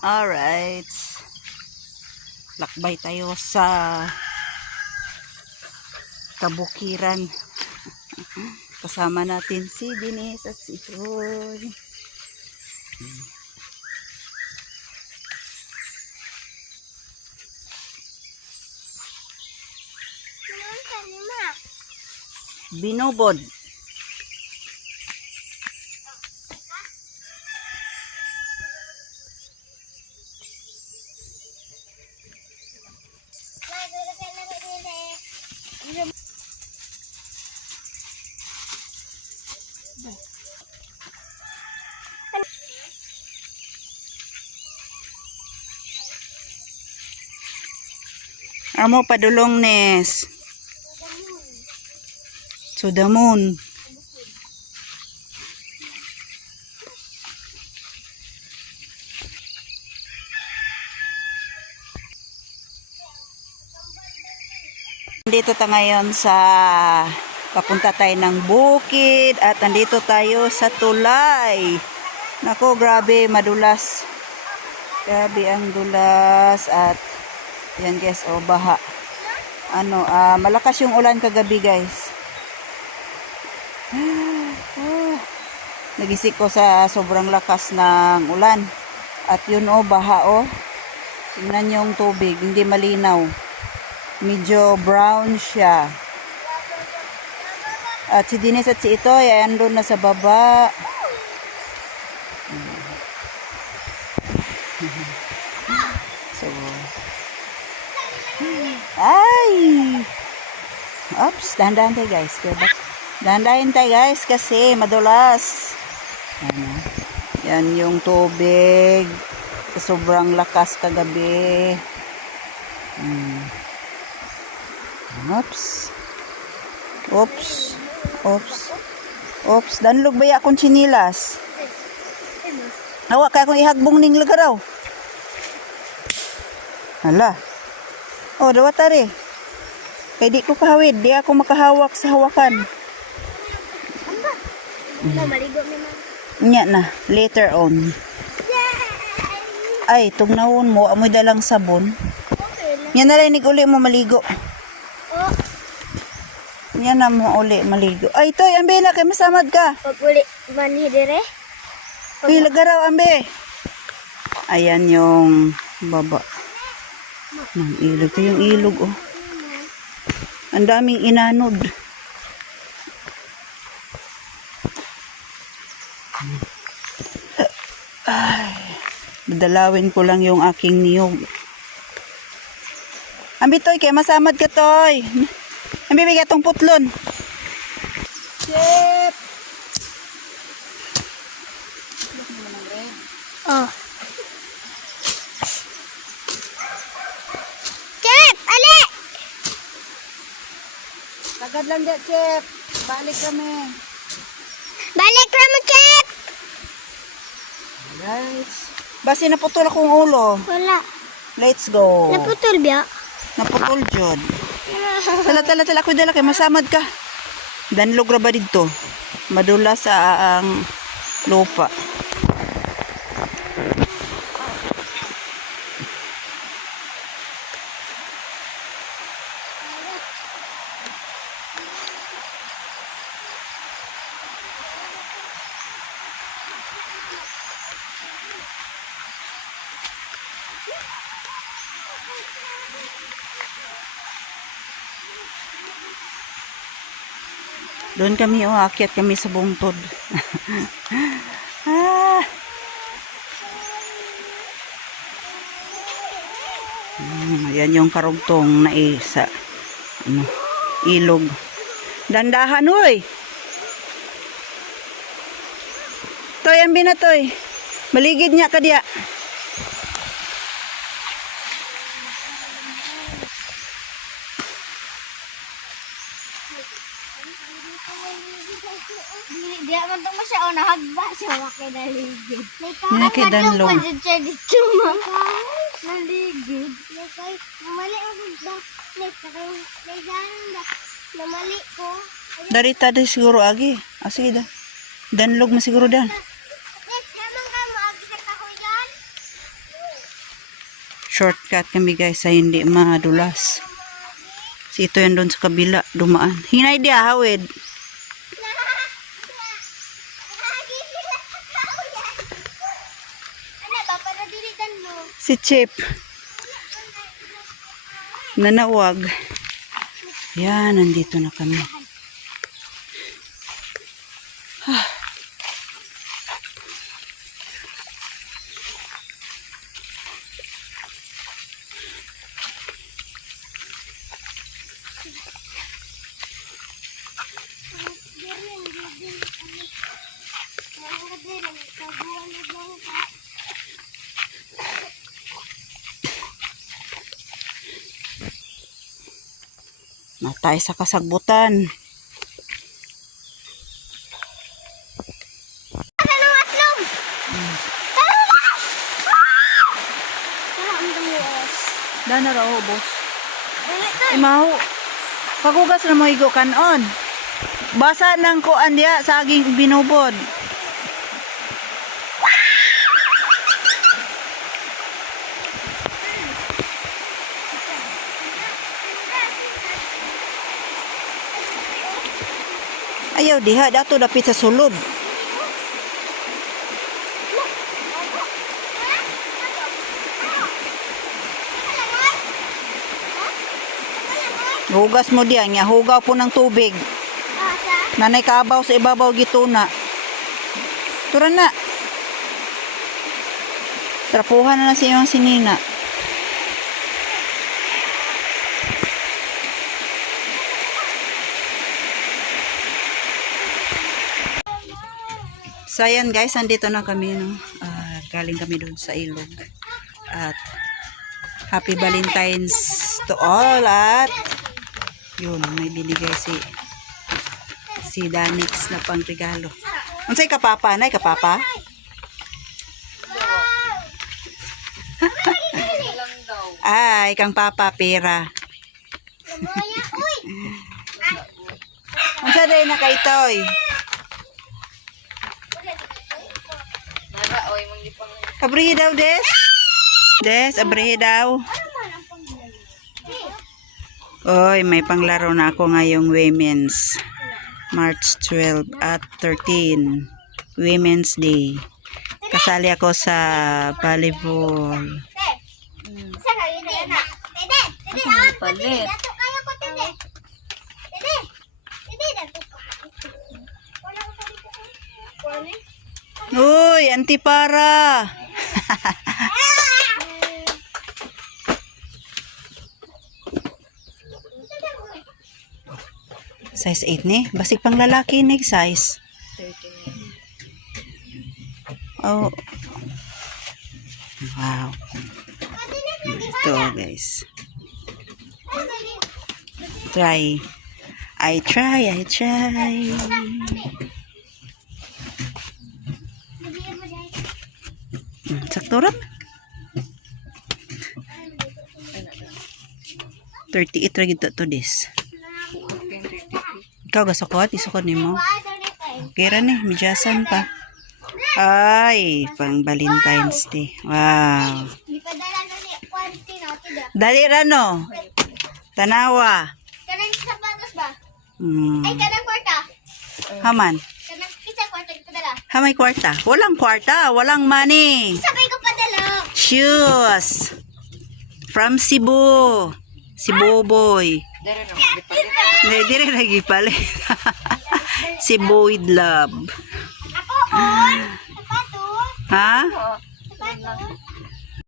Alright. Lakbay tayo sa kabukiran. Kasama natin si Denise at si Troy. Binubod. Amo padulong Nes. To the moon. Dito tayo ngayon sa papunta tayo ng bukid at nandito tayo sa tulay. Nako, grabe madulas. Grabe ang dulas at yan guys, oh baha. Malakas yung ulan kagabi guys. Nagising ko sa sobrang lakas ng ulan. At yun oh, baha oh. Tingnan yung tubig, hindi malinaw. Medyo brown siya. At si Denise at si Itoy ay andun na sa baba. So, ay! Oops, dahan-dahan tayo guys. Dahan-dahan tayo guys kasi madulas. Yan yung tubig. Sobrang lakas kagabi. Oops. Oops. Oops. Oops. Danlog ba ya akong chinilas? Hawa kaya akong ihagbong ning lagaraw. Hala. Oh, dawa tari. Kaya di ko kahawid. Di ako makahawak sa hawakan. Maligo naman. Nya na. Later on. Ay, tungnawon mo. Amoy dalang sabon. Yan na rin uli mo maligo. Yan na mo uli maligo. Ay, Toy, ambe na kay masamad ka. Pag uli manhidere. Uy, lagaraw, ambe. Ayan yung baba ng ilog. Ito yung ilog, oh. Ang daming inanod. Ay, dadalawin ko lang yung aking niyog. Ambi, Toy, kaya masamad ka, Toy. Ambi, bigay itong putlon. Chip! Oh. Chip, ali! Tagad lang dyan, Chip. Balik kami. Balik na mo, Chip! Alright. Basi naputol akong ulo. Wala. Let's go. Naputol biya. Naputol, Jod. Tala, ko dala kay masamad ka. Danlog ra ba dito? Madula sa ang lupa. Doon kami, aakyat kami sa bungtod. Ayan yung karugtong na isa. Ilog. Dandahan, uy! Toy, ambi na, Toy. Maligid niya ka diya. Di man tong masya o nahagba siya wakay naligid. Nakay danlog. Dito naligid. Namali ako da. Namali ko. Darita di siguro agi. Sige da. Danlog mo siguro dan. Kamang ka mo agi sa kahoyan. Shortcut kami guys sa hindi madulas. Si ito yan doon sa kabila, dumaan. Hinay di hawid. Ano ba, para dilitan mo? Si Chip. Nanawag. Yan, nandito na kami. Natay sa kasagbutan. Dana raw, boss. Imaw. Pagugas na mo higo kanon. Basa ng kuan diya saging binubod. Ayaw diha dato dapit sa sulod. Hugas mo diyan nya, hugaw po ng tubig. Nanay kabaw sa ibabaw gituna. Tura na. Trapuhan na sa iyong sinina. So ayan guys, andito na kami no. Galing kami doon sa ilog. At Happy Valentine's to all at yun, may binigay si Danix na pang regalo. Unsay kapapa? Nay kapapa? Ay, kang papa pera. Unsa day na kay Toy? Abrihi daw, Des? Des, abrihi daw. Oy, may panglaro na ako ngayong Women's March 12 at 13 Women's Day. Kasali ako sa volleyball. Palit. Uy, antipara. Size 8 ni. Basig pang lalaki ni size. 39. Oh. Wow. Ito guys. Try. I try. Sakto rin. 38 ra gid to this. Ikaw gasukot, isukot nimo. Okay ra ni, midyasan pa. Ay, pang Valentine's Day. Wow. Dali ra no. Tanawa. Kanang sapatos ba? Hmm. Ay, kanang kwarta. Haman. Kanang pizza kwarta ko padala. Hamay kwarta. Walang kwarta, walang money. Sabay ko padala. Shoes. From Cebu. Cebu boy. Dire lagi pala. Cebu with love. Ako, sapatos. Ha? Sapatos.